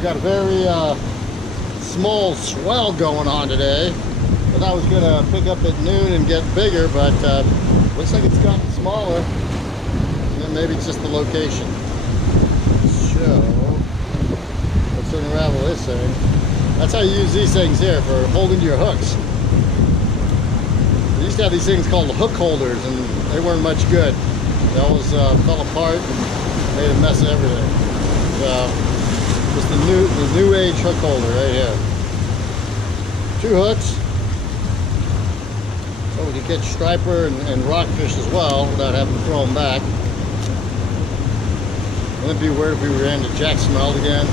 We've got a very small swell going on today. I thought I was going to pick up at noon and get bigger, but looks like it's gotten smaller. And then maybe it's just the location. So, let's unravel this thing. That's how you use these things here for holding your hooks. We used to have these things called hook holders, and they weren't much good. They always fell apart and made a mess of everything. So, just the new age hook holder right here. 2 hooks. So we can catch striper and rockfish as well without having to throw them back. Wouldn't it be weird if we were into Jack Smelt again?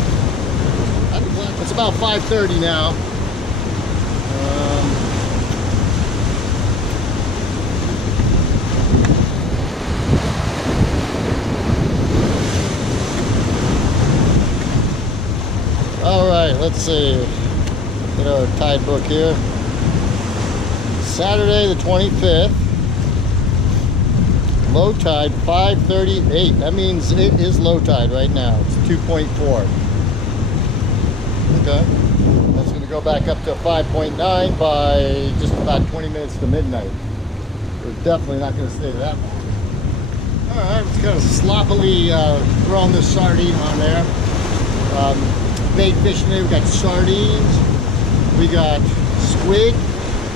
It's about 5:30 now. All right, let's see. Get our tide book here. Saturday the 25th. Low tide 5:38. That means it is low tide right now. It's 2.4. Okay. That's going to go back up to 5.9 by just about 20 minutes to midnight. We're definitely not going to stay that long. All right, let's kind of sloppily throwing this sardine on there. Bait fishing today. We got sardines, we got squid,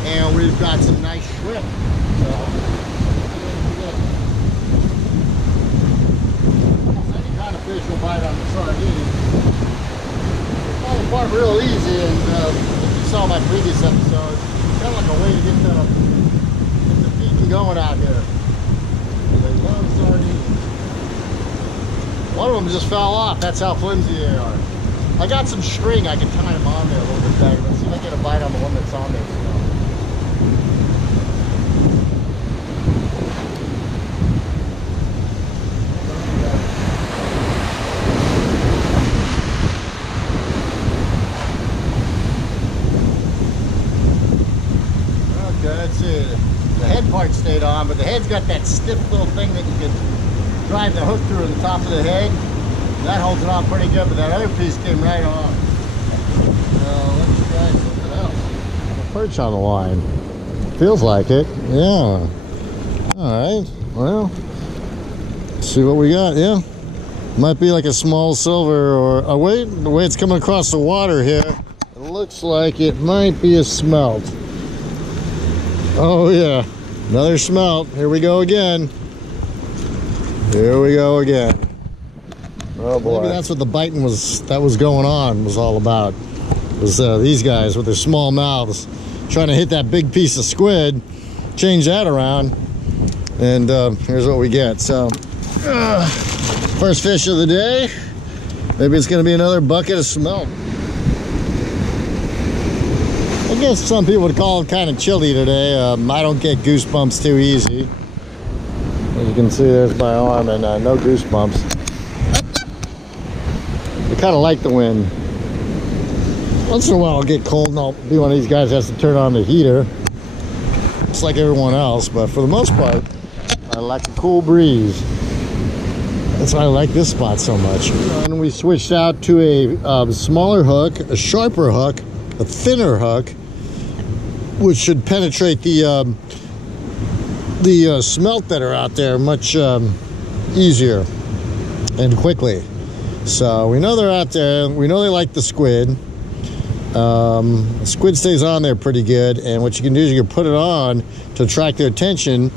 and we've got some nice shrimp. So, any kind of fish will bite on the sardines. It's fall apart real easy, and if you saw my previous episode, it's kind of like a way to get the feeding going out here. They love sardines. One of them just fell off. That's how flimsy they are. I got some string. I can tie them on there a little bit better. Let's see if I get a bite on the one that's on there. Okay, let's see. The head part stayed on, but the head's got that stiff little thing that you can drive the hook through in the top of the head. That holds it on pretty good, but that other piece came right off. Let's try something else. A perch on the line. Feels like it. Yeah. Alright. Well, let's see what we got. Yeah. Might be like a small silver or... Oh, wait. The way it's coming across the water here, it looks like it might be a smelt. Oh, yeah. Another smelt. Here we go again. Here we go again. Oh boy. Maybe that's what the biting was going on was all about. Was these guys with their small mouths trying to hit that big piece of squid, change that around, and here's what we get. So first fish of the day. Maybe it's going to be another bucket of smelt. I guess some people would call it kind of chilly today. I don't get goosebumps too easy. As you can see, there's my arm, and no goosebumps. I kind of like the wind. Once in a while I'll get cold and I'll be one of these guys that has to turn on the heater. It's like everyone else, but for the most part, I like a cool breeze. That's why I like this spot so much. And we switched out to a smaller hook, a sharper hook, a thinner hook, which should penetrate the smelt that are out there much easier and quickly. So we know they're out there. We know they like the squid. The squid stays on there pretty good, and what you can do is you can put it on to attract their attention.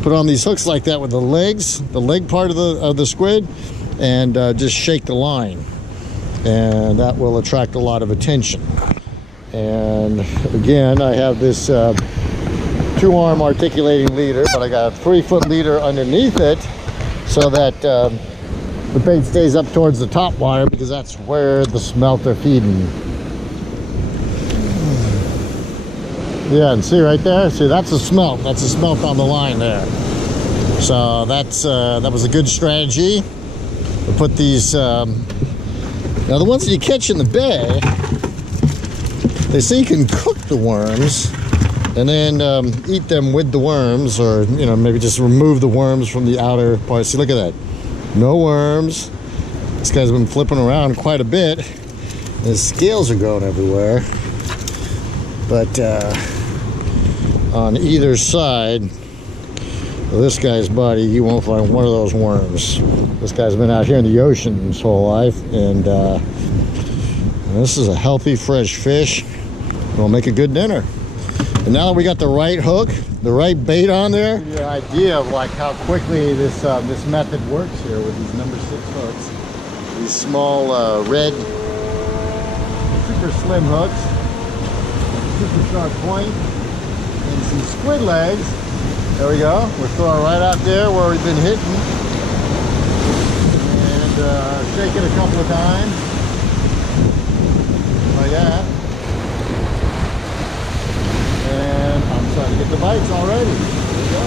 Put on these hooks like that with the legs, the leg part of the squid, and just shake the line, and that will attract a lot of attention. And again, I have this 2-arm articulating leader, but I got a 3-foot leader underneath it so that the bait stays up towards the top water, because that's where the smelt are feeding. Yeah, and see right there? See, that's a smelt. That's a smelt on the line there. So that was a good strategy. We put these, now the ones that you catch in the bay, they say you can cook the worms and then eat them with the worms, or, you know, maybe just remove the worms from the outer part. See, look at that. No worms. This guy's been flipping around quite a bit. The scales are going everywhere, but on either side of this guy's body, you won't find one of those worms. This guy's been out here in the ocean his whole life, and this is a healthy, fresh fish. It'll make a good dinner. And now that we got the right hook, the right bait on there, give you an idea of like how quickly this method works here with these number 6 hooks. These small red, super slim hooks, super sharp point, and some squid legs. There we go. We're throwing right out there where we've been hitting, and shake it a couple of times, like that. And I'm trying to get the bites already. There we go.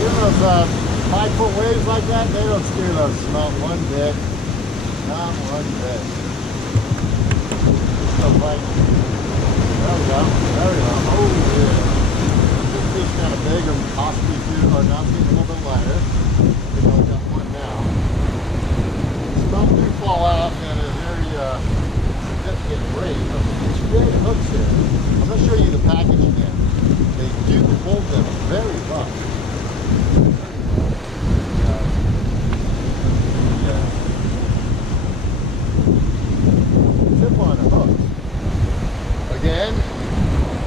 You know, those 5-foot waves like that, they don't scare those smelt one bit. Not one bit. So bite. There we go. There we go. Oh yeah. This fish kind of big and possibly too, or not being a little bit lighter. We only got one now. Smelt do fall out and a very significant rate of these red hooks here. I'm going to show you the package again. They do hold them very rough. Tip on a hook. Again,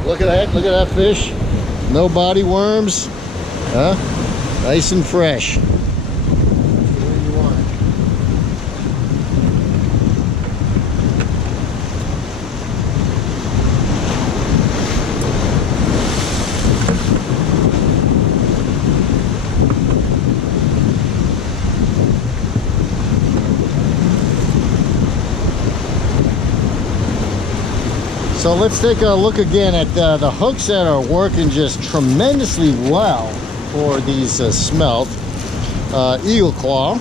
look at that fish. No body worms. Huh? Nice and fresh. So let's take a look again at the hooks that are working just tremendously well for these smelt. Eagle Claw,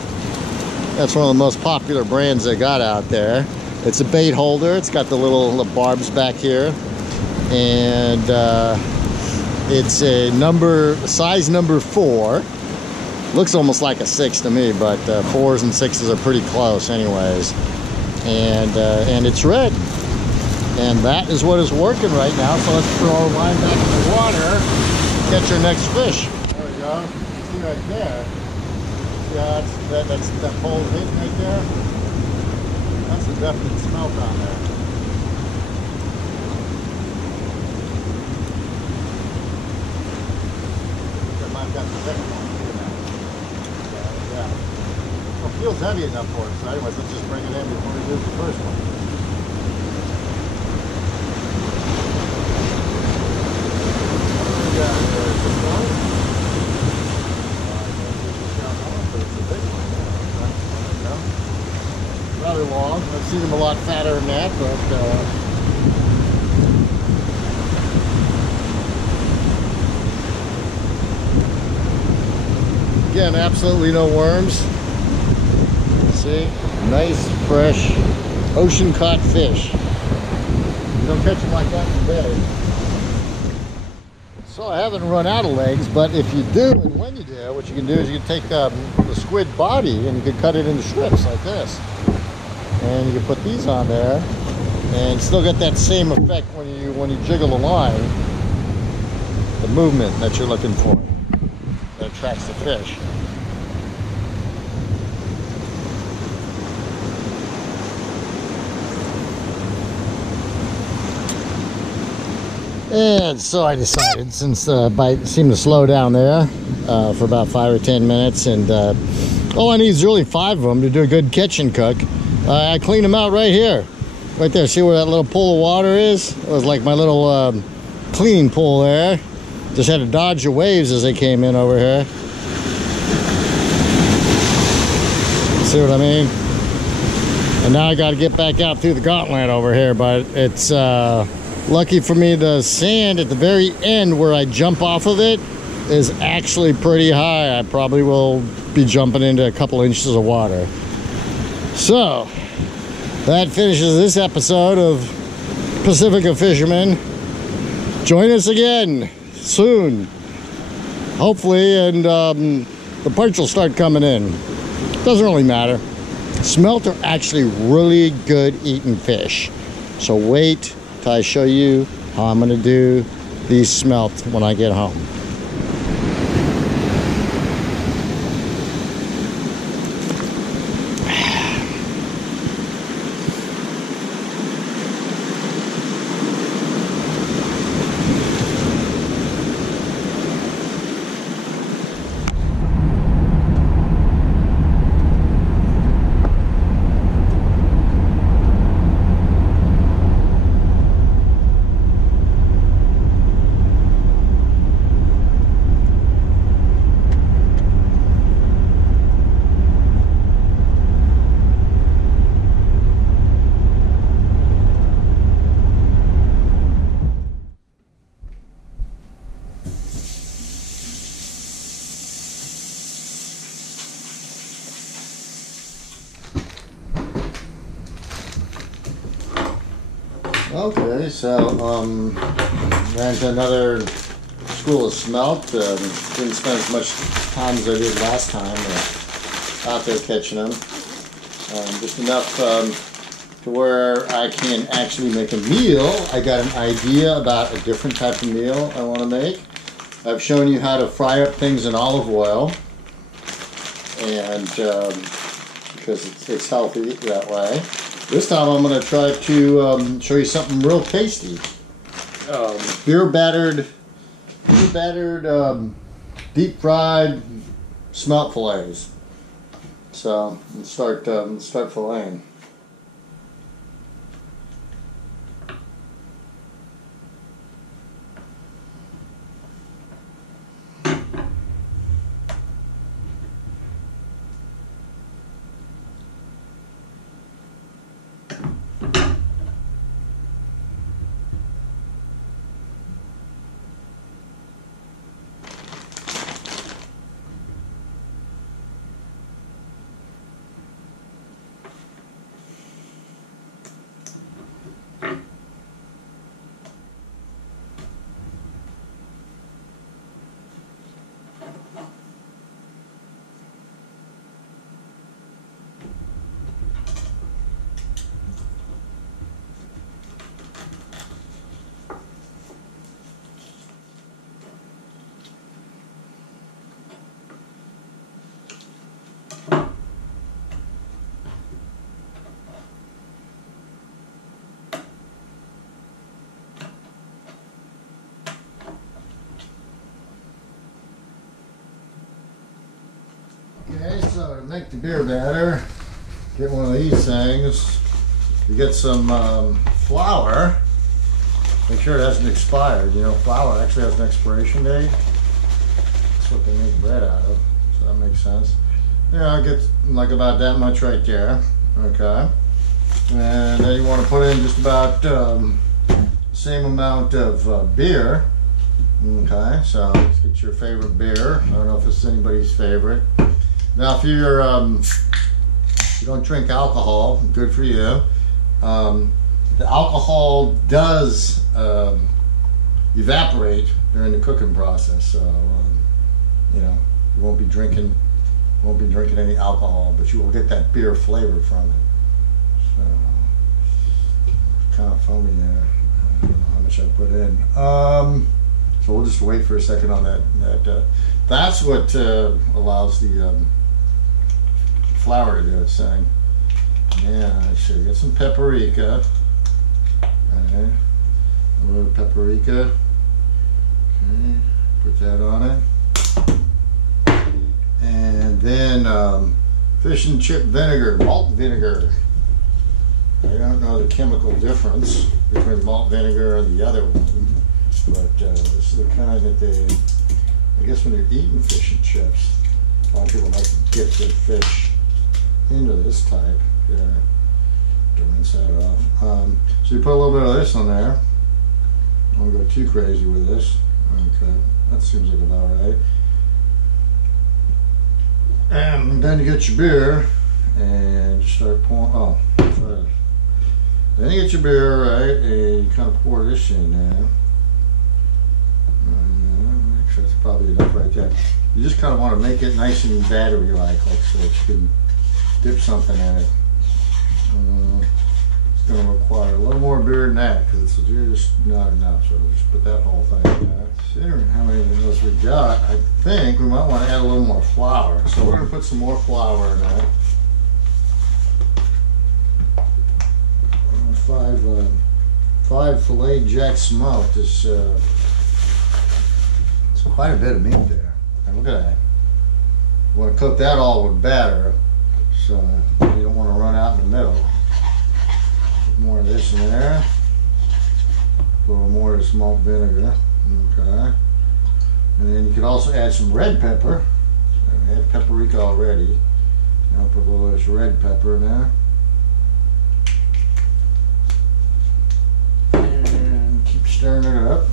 that's one of the most popular brands they got out there. It's a bait holder. It's got the little barbs back here, and it's a size number 4. Looks almost like a 6 to me, but 4s and 6s are pretty close anyways. And it's red. And that is what is working right now. So let's throw our line back in the water, catch our next fish. There we go. You see right there. See how that pole hitting right there? That's a definite smelt on there. I might have got the second one too now. So, yeah. Well, it feels heavy enough for it. So anyways, let's just bring it in before we lose the first one. Rather long. I've seen them a lot fatter than that, but again, absolutely no worms. See, nice, fresh, ocean caught fish. You don't catch them like that in the bay. So I haven't run out of legs, but if you do, and when you do, what you can do is you can take the squid body and you can cut it into strips like this. And you can put these on there and still get that same effect when you jiggle the line. The movement that you're looking for that attracts the fish. And so I decided, since the bite seemed to slow down there for about 5 or 10 minutes, and all I need is really 5 of them to do a good catch and cook. I cleaned them out right here. Right there, see where that little pool of water is? It was like my little cleaning pool there. Just had to dodge the waves as they came in over here. See what I mean? And now I got to get back out through the gauntlet over here, but it's lucky for me, the sand at the very end where I jump off of it is actually pretty high. I probably will be jumping into a couple inches of water. So that finishes this episode of Pacifica Fisherman. Join us again soon, hopefully, and the parts will start coming in. Doesn't really matter. Smelt are actually really good eating fish. So wait till I show you how I'm gonna do these smelt when I get home. Okay, so ran to another school of smelt. Didn't spend as much time as I did last time out there catching them. Just enough to where I can actually make a meal. I got an idea about a different type of meal I want to make. I've shown you how to fry up things in olive oil, and because it's healthy that way. This time I'm going to try to show you something real tasty. Beer-battered, deep fried smelt fillets. So let's start filleting. Okay, so to make the beer batter, get one of these things. You get some flour. Make sure it hasn't expired. You know, flour actually has an expiration date. That's what they make bread out of, so that makes sense. Yeah, I get like about that much right there. Okay, and then you want to put in just about the same amount of beer. Okay, so let's get your favorite beer. I don't know if it's anybody's favorite. Now, if you're you don't drink alcohol, good for you. The alcohol does evaporate during the cooking process, so you know, you won't be drinking any alcohol, but you will get that beer flavor from it. So kind of foamy there. I don't know how much I put in. So we'll just wait for a second on that. That's what allows the flour to do its thing. Yeah, I should get some paprika. Okay, a little paprika. Okay, put that on it. And then fish and chip vinegar, malt vinegar. I don't know the chemical difference between malt vinegar and the other one, but this is the kind that they, I guess when you're eating fish and chips, a lot of people like to dip their fish into this type. Yeah, to rinse that off. So you put a little bit of this on there. I don't go too crazy with this. Okay, that seems like about right. And then you get your beer and you start pouring. Oh, sorry. Then you get your beer, right, and you kind of pour this in there. Make sure it's probably probably enough right there. You just kind of want to make it nice and battery-like, so that you can dip something in it. It's going to require a little more beer than that because it's just not enough. So we'll just put that whole thing in there. Considering how many of those we got, I think we might want to add a little more flour. So we're going to put some more flour in there. 5 filleted Jack Smelt is it's quite a bit of meat there. And look at that. You want to cook that all with batter, so you don't want to run out in the middle. Put more of this in there. Put a little more of the malt vinegar. Okay. And then you could also add some red pepper. So I had paprika already. Now I'll put a little of this red pepper in there. Stirring it up.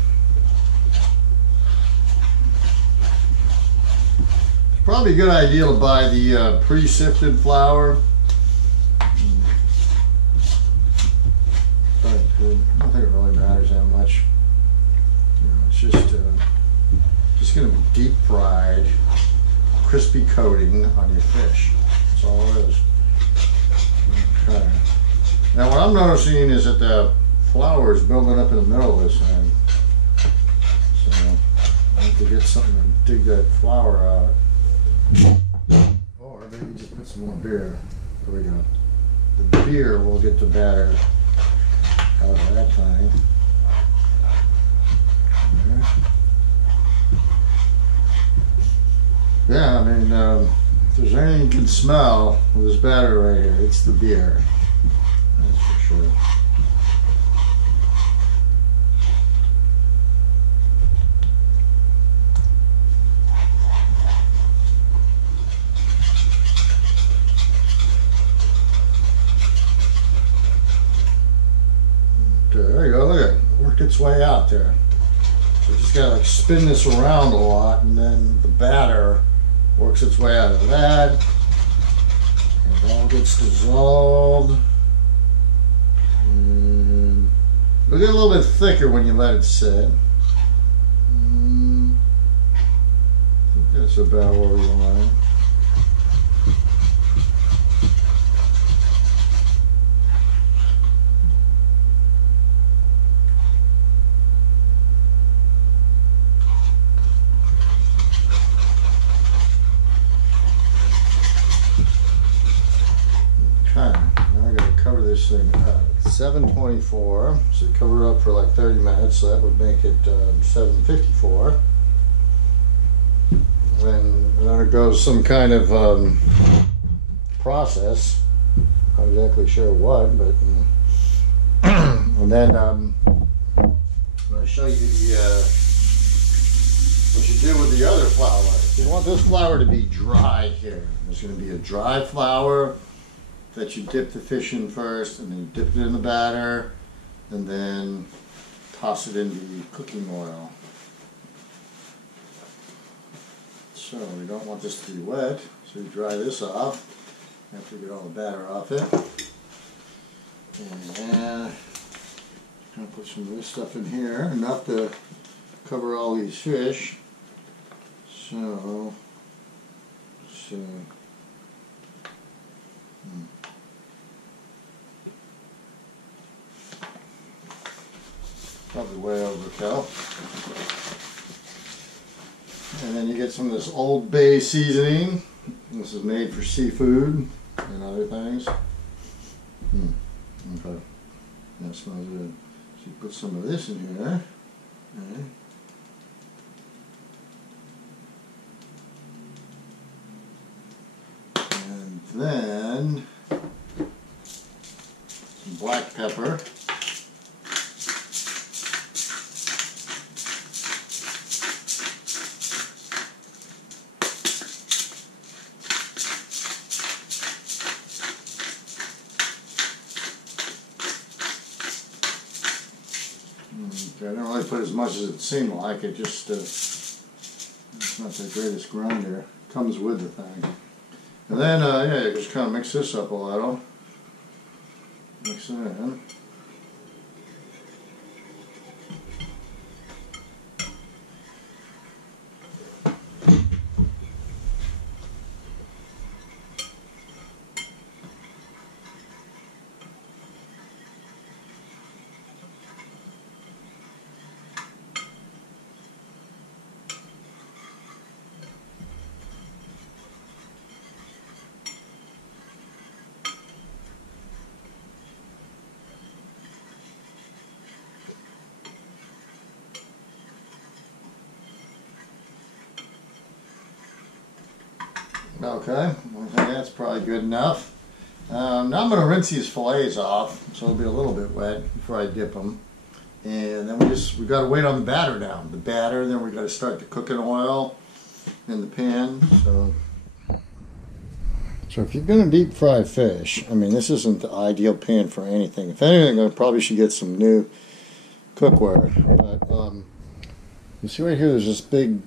It's probably a good idea to buy the pre-sifted flour. But I don't think it really matters that much. It's just going to be deep fried, crispy coating on your fish. That's all it is. Okay. Now what I'm noticing is that the flour is building up in the middle of this thing. So I have to get something to dig that flour out. Or maybe just put some more beer. There we go. The beer will get the batter out of that thing. Yeah, I mean, if there's anything you can smell with this batter right here, it's the beer. That's for sure. There you go, look at it. It worked its way out there. So just gotta like spin this around a lot, and then the batter works its way out of that. And it all gets dissolved. And it'll get a little bit thicker when you let it sit. I think that's about where we want it. This thing 724, so cover it up for like 30 minutes, so that would make it 754. Then undergoes some kind of process, not exactly sure what, but and then I'm going to show you the what you do with the other flour. You want this flour to be dry here. There's going to be a dry flour that you dip the fish in first, and then you dip it in the batter, and then toss it in the cooking oil. So we don't want this to be wet, so you dry this off after you get all the batter off it. And I'm going to put some of this stuff in here, enough to cover all these fish. So, probably way overkill. And then you get some of this Old Bay seasoning. This is made for seafood and other things. Okay, that smells good. So you put some of this in here. Okay. And then some black pepper. I didn't really put as much as it seemed like. It just, it's not the greatest grinder. Comes with the thing. And then, yeah, you just kind of mix this up a little. Mix it in. Okay, I think that's probably good enough. Now I'm going to rinse these fillets off, so it'll be a little bit wet before I dip them. And then we got to wait on the batter now. The batter, then we got to start the cooking oil in the pan. So if you're going to deep fry fish, I mean, this isn't the ideal pan for anything. If anything, I probably should get some new cookware. But you see right here, there's this big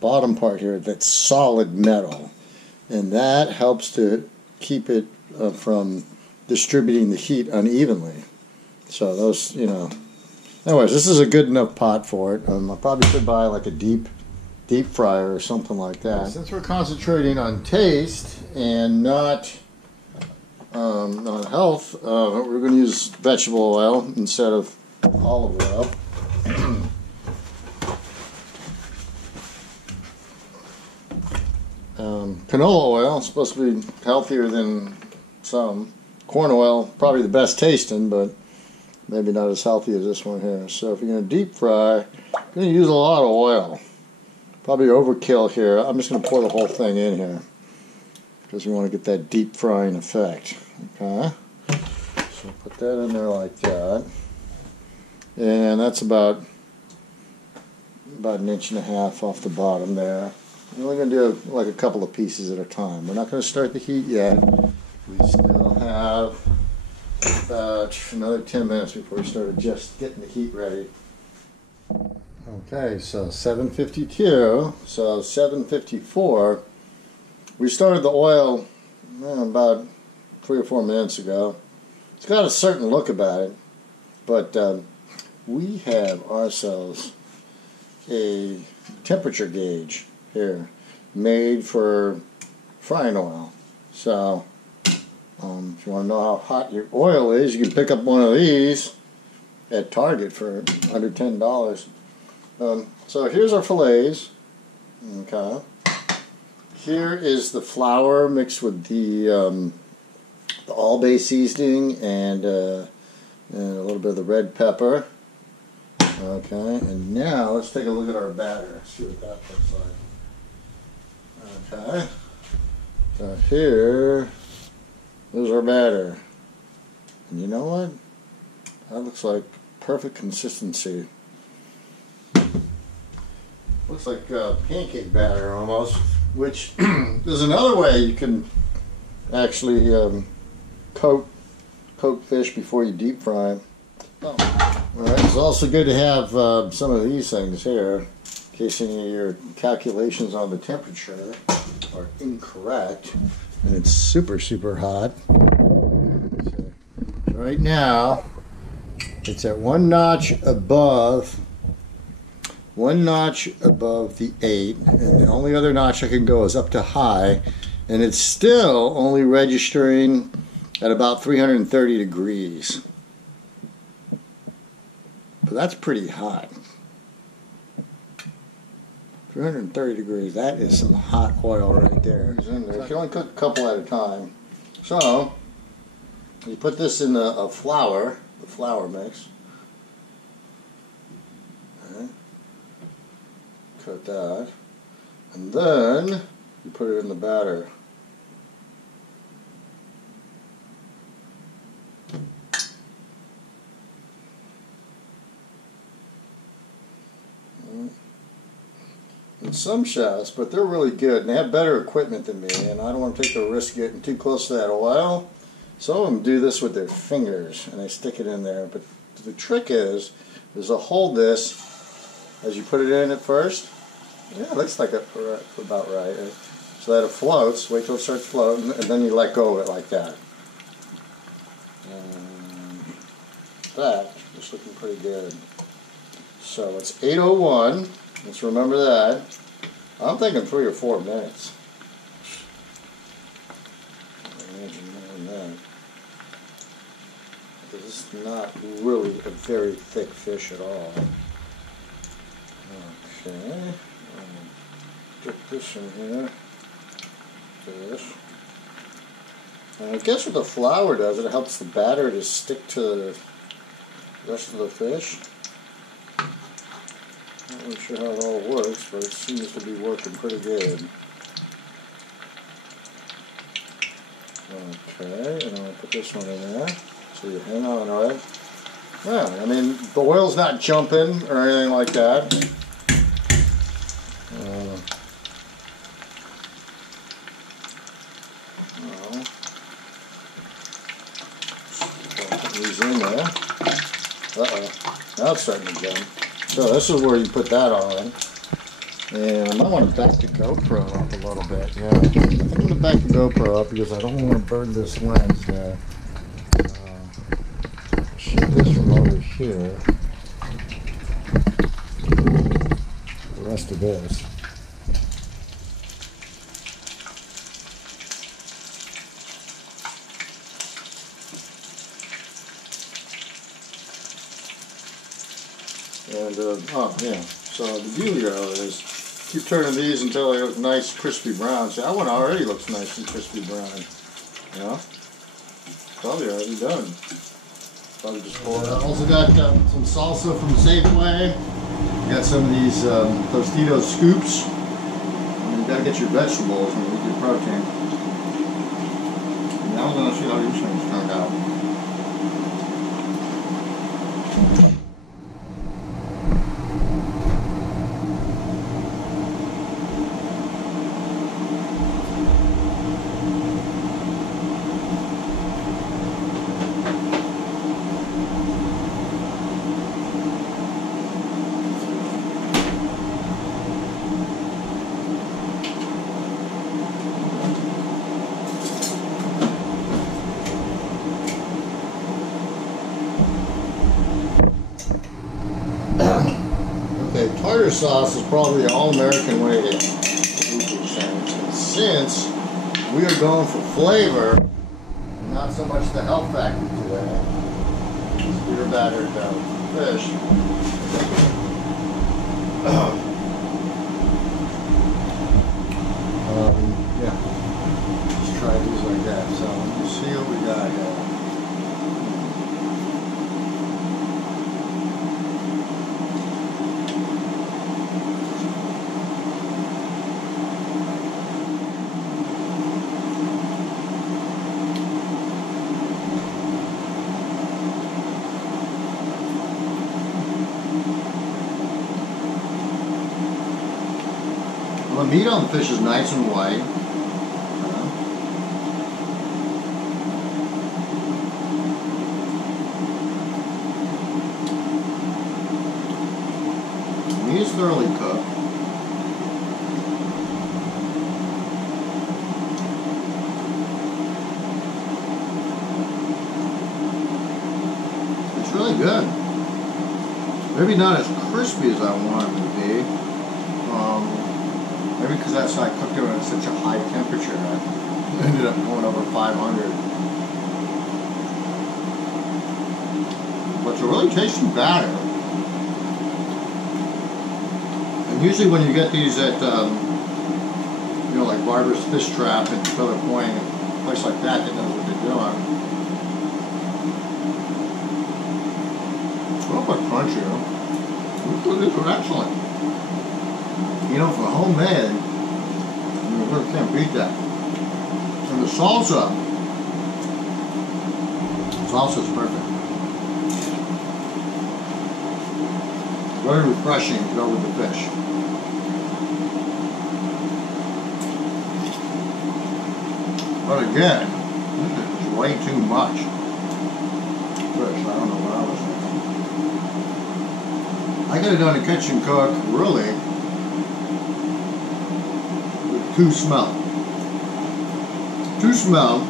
bottom part here that's solid metal, and that helps to keep it from distributing the heat unevenly. So those, you know. Anyways, this is a good enough pot for it. I probably should buy like a deep fryer or something like that. Since we're concentrating on taste and not on health, we're going to use vegetable oil instead of olive oil. Canola oil is supposed to be healthier than some. Corn oil, probably the best tasting, but maybe not as healthy as this one here. So if you're going to deep fry, you're going to use a lot of oil. Probably overkill here. I'm just going to pour the whole thing in here because we want to get that deep frying effect. Okay, so put that in there like that, and that's about 1.5 inches off the bottom there. We're only going to do like a couple of pieces at a time. We're not going to start the heat yet. We still have about another 10 minutes before we start just getting the heat ready. Okay, so 7:52, so 7:54. We started the oil about 3 or 4 minutes ago. It's got a certain look about it, but we have ourselves a temperature gauge here made for frying oil. So if you want to know how hot your oil is, you can pick up one of these at Target for under $10. So here's our fillets. Okay. Here is the flour mixed with the all-bay seasoning and a little bit of the red pepper. Okay, and now let's take a look at our batter. See what that looks like. Okay. So here is our batter. And you know what? That looks like perfect consistency. Looks like pancake batter almost, which there's another way you can actually coat fish before you deep fry them. Oh. Alright, it's also good to have some of these things here in case any of your calculations on the temperature are incorrect and it's super hot. So right now it's at one notch above the 8, and the only other notch I can go is up to high, and it's still only registering at about 330 degrees. But that's pretty hot. 330 degrees, that is some hot oil right there. You can only cook a couple at a time. So, you put this in the flour mix. Okay. Cut that. And then, you put it in the batter. And some chefs, but they're really good and they have better equipment than me, and I don't want to take the risk of getting too close to that oil. Some of them do this with their fingers and they stick it in there, but the trick is to hold this as you put it in at first. Yeah, it looks like about right. So that it floats, wait till it starts floating, and then you let go of it like that. And that is looking pretty good. So it's 8:01. Let's remember that. I'm thinking 3 or 4 minutes. Imagine more than that. This is not really a very thick fish at all. Okay. Get this in here. This. And I guess what the flour does, it helps the batter to stick to the rest of the fish. Not really sure how it all works, but it seems to be working pretty good. Okay, and I'll put this one in there. So you hang on, all right? Yeah, I mean, the oil's not jumping or anything like that. Put these in there. Uh-oh, now it's starting to jump. So this is where you put that on. And I might want to back the GoPro up a little bit. Yeah, I'm going to back the GoPro up because I don't want to burn this lens. Shoot this from over here. The rest of this. And, oh yeah, so the dealio is keep turning these until they look nice, crispy brown. See, that one already looks nice and crispy brown. Yeah, probably already done. Probably just pour it out. Also got some salsa from Safeway. Got some of these Tostitos scoops. And you gotta get your vegetables and get your protein. And now I'm gonna see how these things turned out. Okay, tartar sauce is probably the all-American way to eat these sandwiches. Since we are going for flavor, not so much the health factor today. It's beer-battered fish. Yeah, just try these like that. So let's see what we got here. The meat on the fish is nice and white. The meat is thoroughly cooked. It's really good. Maybe not as crispy as I want it to be. Maybe because that's I cooked it at such a high temperature, I ended up going over 500. But it's a really tasty batter. And usually when you get these at, you know, like Barber's Fish Trap and Pillar Point, a place like that knows what they're doing. It's real quite crunchy. These are excellent. You know, for homemade, you really can't beat that. And the salsa is perfect. Very refreshing to go with the fish. But again, this is way too much fish. I don't know what I was thinking. I could have done a kitchen cook, really, two smelt. Two smelt,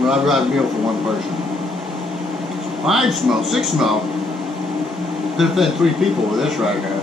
but I'd rather meal for one person. 5 smelt, 6 smelt, could have fed 3 people with this right here.